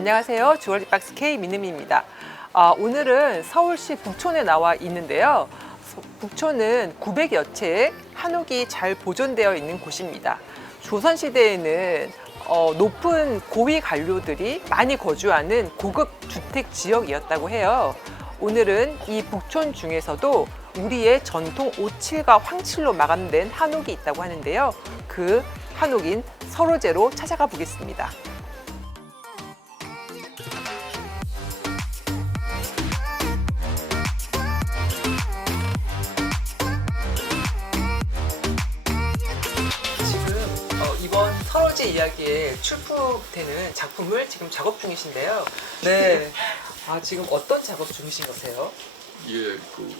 안녕하세요. 주얼리 박스 K 민음입니다. 오늘은 서울시 북촌에 나와 있는데요. 북촌은 900여 채의 한옥이 잘 보존되어 있는 곳입니다. 조선시대에는 높은 고위 관료들이 많이 거주하는 고급 주택 지역이었다고 해요. 오늘은 이 북촌 중에서도 우리의 전통 오칠과 황칠로 마감된 한옥이 있다고 하는데요. 그 한옥인 서로제로 찾아가 보겠습니다. 이번 서로제 이야기에 출품되는 작품을 지금 작업 중이신데요. 네. 지금 어떤 작업 중이신 거세요? 예, 그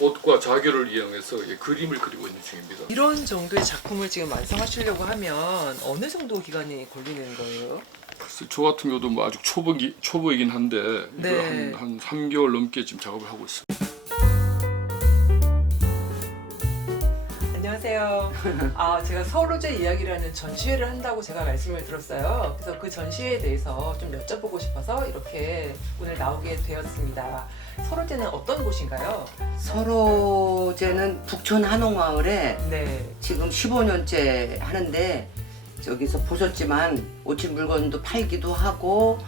옷과 자개를 이용해서 그림을 그리고 있는 중입니다. 이런 정도의 작품을 지금 완성하시려고 하면 어느 정도 기간이 걸리는 거예요? 글쎄, 저 같은 경우도 뭐 아직 초보이긴 한데 네. 이걸 한 3개월 넘게 지금 작업을 하고 있습니다. 안녕하세요. 제가 서로제 이야기라는 전시회를 한다고 제가 말씀을 들었어요. 그래서 그 전시회에 대해서 좀 여쭤보고 싶어서 이렇게 오늘 나오게 되었습니다. 서로제는 어떤 곳인가요? 서로제는 북촌 한옥마을에 네. 지금 15년째 하는데, 저기서 보셨지만 오칠 물건도 팔기도 하고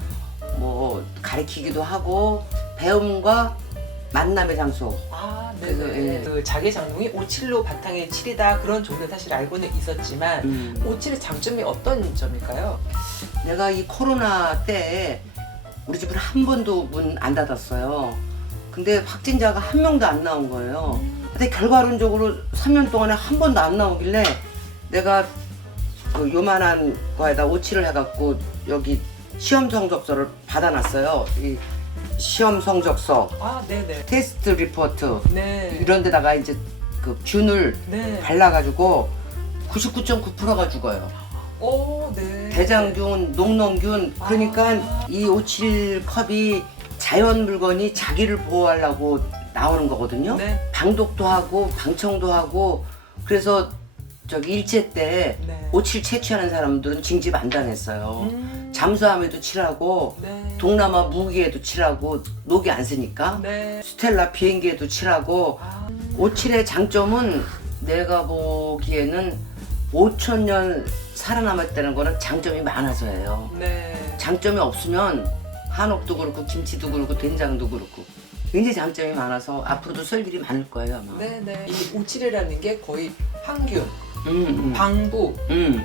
뭐 가르치기도 하고 배움과 만남의 장소. 네네. 예. 그 자개 장롱이 오칠로 바탕에 칠이다 그런 정도는 사실 알고는 있었지만 오칠의 장점이 어떤 점일까요? 내가 이 코로나 때 우리 집을 한 번도 문 안 닫았어요. 근데 확진자가 한 명도 안 나온 거예요. 근데 결과론적으로 3년 동안에 한 번도 안 나오길래 내가 그 요만한 거에다 오칠을 해갖고 여기 시험 성적서를 받아놨어요. 이 시험 성적서, 네네. 테스트 리포트 네. 이런 데다가 이제 그 균을 네. 발라가지고 99.9%가 죽어요. 네. 대장균, 녹농균. 그러니까 이 오칠 컵이 자연 물건이 자기를 보호하려고 나오는 거거든요. 네. 방독도 하고 방청도 하고. 그래서 저기 일제 때 네. 오칠 채취하는 사람들은 징집 안 당했어요. 잠수함에도 칠하고 네. 동남아 무기에도 칠하고 녹이 안 쓰니까 네. 스텔라 비행기에도 칠하고. 오칠의 장점은 내가 보기에는 5,000년 살아남았다는 거는 장점이 많아서예요. 네. 장점이 없으면 한옥도 그렇고 김치도 그렇고 된장도 그렇고 굉장히 장점이 많아서 앞으로도 쓸 일이 많을 거예요 아마. 네네. 이 오칠이라는 게 거의 항균, 음. 방부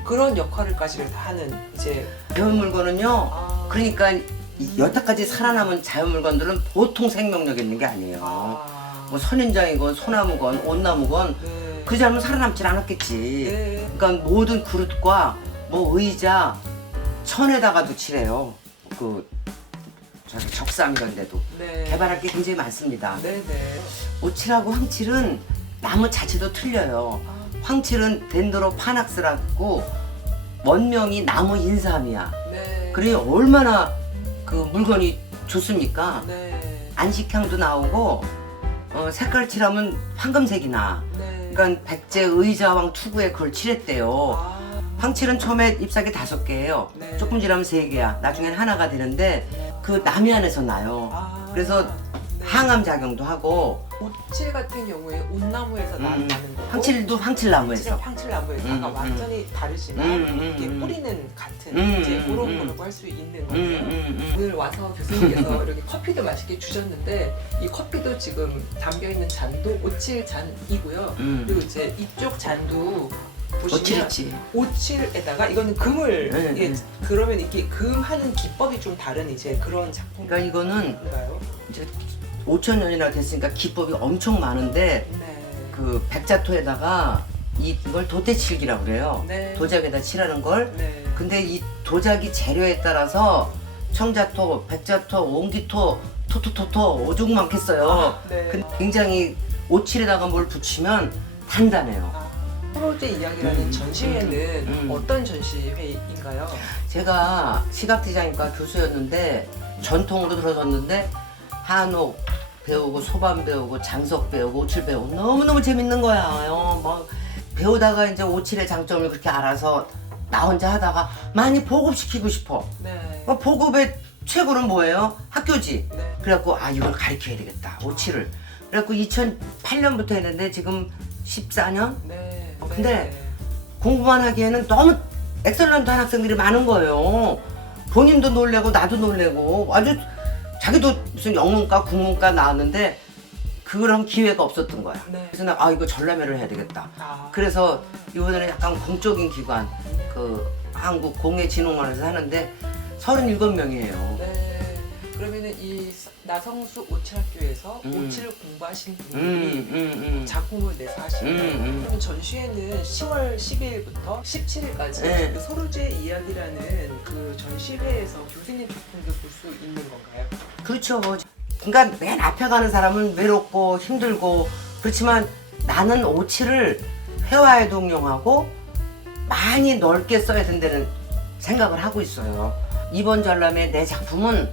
그런 역할을까지 하는 이제 배운 물건은요. 그러니까 여태까지 살아남은 자연 물건들은 보통 생명력 있는 게 아니에요. 뭐 선인장이건 소나무건 옷나무건 네. 그 사람은 살아남질 않았겠지. 네. 그러니까 모든 그릇과 뭐 의자, 천에다가도 칠해요. 그 저기 적상 이런 데도 네. 개발할 게 굉장히 많습니다. 네네. 오칠하고 황칠은 나무 자체도 틀려요. 황칠은 덴드로 파낙스라고 원명이 나무 인삼이야. 네. 그래 얼마나 그 물건이 좋습니까? 네. 안식향도 나오고 색깔 칠하면 황금색이 나. 네. 그러니까 백제 의자왕 투구에 그걸 칠했대요. 황칠은 처음에 잎사귀 5개예요. 네. 조금 지나면 3개야. 나중엔 하나가 되는데 그 남해안에서 나요. 그래서 네. 항암 작용도 하고. 오칠 같은 경우에 온나무에서 나는 거고 황칠도 황칠나무에서. 황칠나무에서 아까 완전히 다르지만 이게 뿌리는 같은 이제 그런 거라고 할 수 있는 거예요. 오늘 와서 교수님께서 이렇게 커피도 맛있게 주셨는데 이 커피도 지금 담겨 있는 잔도 오칠 잔이고요. 그리고 이제 이쪽 잔도 보시면 오칠이지. 오칠에다가 이거는 금을 그러면 이게 금하는 기법이 좀 다른 이제 그런 작품인가요? 그러니까 이거는 이제 5,000년이나 됐으니까 기법이 엄청 많은데 네. 그 백자토에다가 이걸 도태칠기라고 그래요. 네. 도자기에다 칠하는 걸. 네. 근데 이 도자기 재료에 따라서 청자토, 백자토, 옹기토, 토토토토 오죽 많겠어요. 네. 근데 굉장히 오칠에다가 뭘 붙이면 단단해요. 서로제 이야기라는 전시회는 어떤 전시회인가요? 제가 시각디자인과 교수였는데 전통으로 들어섰는데 한옥 배우고 소반 배우고 장석 배우고 오칠 배우고 너무너무 재밌는 거야. 막 배우다가 이제 오칠의 장점을 그렇게 알아서 나 혼자 하다가 많이 보급시키고 싶어. 네. 보급에 최고는 뭐예요? 학교지. 네. 그래갖고 아 이걸 가르쳐야 되겠다. 오치를. 그래갖고 2008년부터 했는데 지금 14년? 네. 근데 공부만 하기에는 너무 엑셀런트한 학생들이 많은 거예요. 본인도 놀래고 나도 놀래고 아주 자기도 무슨 영문과 국문과 나왔는데 그런 기회가 없었던 거야. 네. 그래서 나 아 이거 전람회를 해야 되겠다. 아. 그래서 이번에는 약간 공적인 기관 그 한국공예진흥원에서 하는데 37명이에요. 네. 그러면은 이 나성수 오칠학교에서 음. 오칠을 공부하신 분들이 작품을 내서 하시는 거예요. 음. 그럼 전시회는 10월 12일부터 17일까지 네. 그 소로제 이야기라는 그 전시회에서 교수님 작품도 볼 수 있는 건가요? 그렇죠. 그러니까 맨 앞에 가는 사람은 외롭고 힘들고 그렇지만 나는 오칠을 회화에 동용하고 많이 넓게 써야 된다는 생각을 하고 있어요. 이번 전람회 내 작품은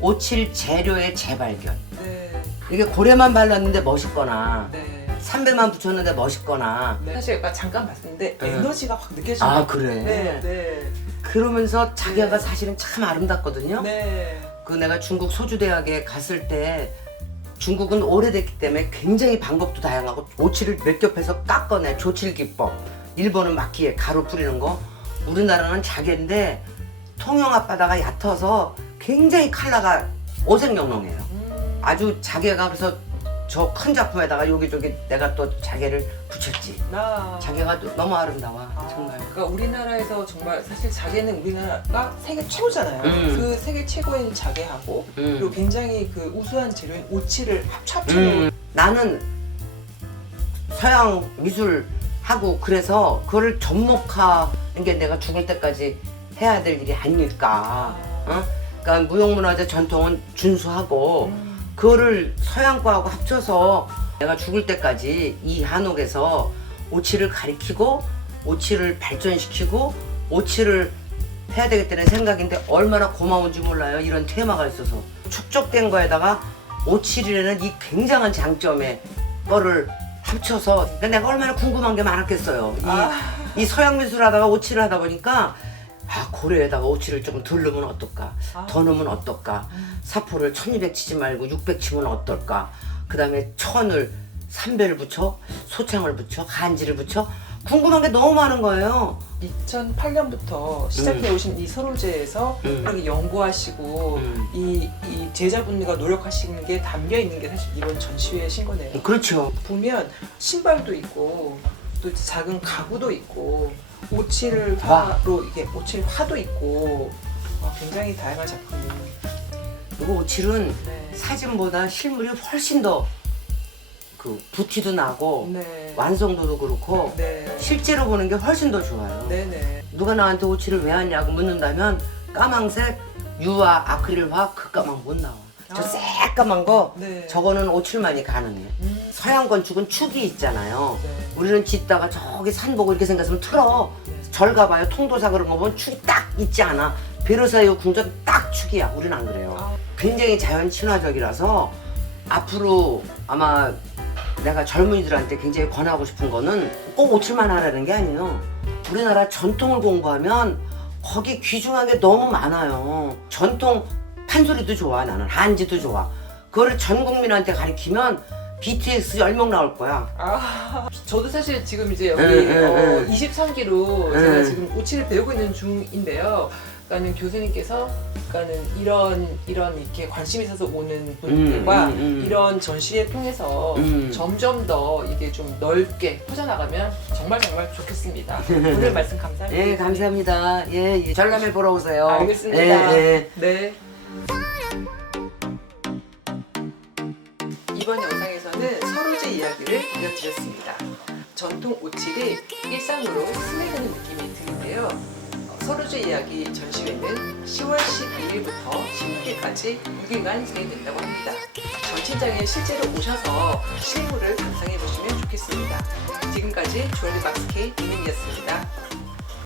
오칠 재료의 재발견. 네. 이게 고래만 발랐는데 멋있거나 네. 삼배만 붙였는데 멋있거나 네. 사실 아까 잠깐 봤는데 네. 에너지가 확 느껴지는 아 것 그래. 네. 네. 그러면서 자기가 네. 사실은 참 아름답거든요. 네. 그 내가 중국 소주대학에 갔을 때 중국은 오래됐기 때문에 굉장히 방법도 다양하고 오칠을 몇 겹해서 깎아내 조칠 기법. 일본은 막기에 가루 뿌리는 거. 우리나라는 자개인데 통영 앞바다가 얕아서 굉장히 컬러가 오색영롱해요. 아주 자개가 그래서 저 큰 작품에다가 여기저기 내가 또 자개를 붙였지. 자개가 또 너무 아름다워 정말. 그러니까 우리나라에서 정말 사실 자개는 우리나라가 세계 최고잖아요. 그 세계 최고인 자개하고 그리고 굉장히 그 우수한 재료인 오칠을 합쳐놓은 나는 서양 미술 하고 그래서 그거를 접목하는 게 내가 죽을 때까지 해야 될 일이 아닐까. 어? 그러니까 무형문화재 전통은 준수하고 그거를 서양과하고 합쳐서 내가 죽을 때까지 이 한옥에서 오칠을 가리키고 오칠을 발전시키고 오칠을 해야 되겠다는 생각인데 얼마나 고마운지 몰라요. 이런 테마가 있어서 축적된 거에다가 오칠이라는 이 굉장한 장점의 거를 합쳐서 그러니까 내가 얼마나 궁금한 게 많았겠어요. 이 서양 미술 하다가 오칠을 하다 보니까 아 고려에다가 오칠을 조금 덜 넣으면 어떨까? 더 넣으면 어떨까? 사포를 1200 치지 말고 600 치면 어떨까? 그 다음에 천을 3배를 붙여 소창을 붙여 간지를 붙여 궁금한 게 너무 많은 거예요. 2008년부터 시작해 오신 이 서로제에서 이렇게 연구하시고 이 제자분들과 노력하시는 게 담겨 있는 게 사실 이번 전시회신 거네요. 그렇죠. 보면 신발도 있고 또 작은 가구도 있고 오칠화로 이게 오칠화도 있고 굉장히 다양한 작품이. 이거 오칠은 네. 사진보다 실물이 훨씬 더 그 부티도 나고 네. 완성도도 그렇고 네. 실제로 보는 게 훨씬 더 좋아요. 네네. 누가 나한테 오칠을 왜 하냐고 묻는다면 까망색 유화 아크릴화 그 까만 못 나와. 저 새까만 거 네. 저거는 오칠만이 가능해. 서양 건축은 축이 있잖아요. 네. 우리는 짓다가 저기 산 보고 이렇게 생겼으면 틀어. 네. 절 가봐요. 통도사 그런 거 보면 축이 딱 있지 않아. 베르사유 궁전 딱 축이야. 우리는 안 그래요. 굉장히 자연 친화적이라서 앞으로 아마 내가 젊은이들한테 굉장히 권하고 싶은 거는 꼭 오칠만 하라는 게 아니에요. 우리나라 전통을 공부하면 거기 귀중한 게 너무 많아요. 전통 판소리도 좋아. 나는 한지도 좋아. 그거를 전 국민한테 가르치면 BTS 10명 나올 거야. 저도 사실 지금 이제 여기 23기로 제가 지금 오칠을 배우고 있는 중인데요. 그러니까는 교수님께서 그러니까는 이런 이렇게 관심이 있어서 오는 분들과 이런 전시회 통해서 점점 더 이게 좀 넓게 퍼져나가면 정말 좋겠습니다. 오늘 말씀 감사합니다. 예, 감사합니다. 예, 전람회 보러 오세요. 알겠습니다. 예. 네. 이번 영상에서는 서로제 이야기를 들려드렸습니다. 전통 오칠이 일상으로 스며드는 느낌이 드는데요. 서로제 이야기 전시회는 10월 12일부터 16일까지 6일간 진행된다고 합니다. 전시장에 실제로 오셔서 실물을 감상해 보시면 좋겠습니다. 지금까지 주얼리 박스 K 민민이었습니다.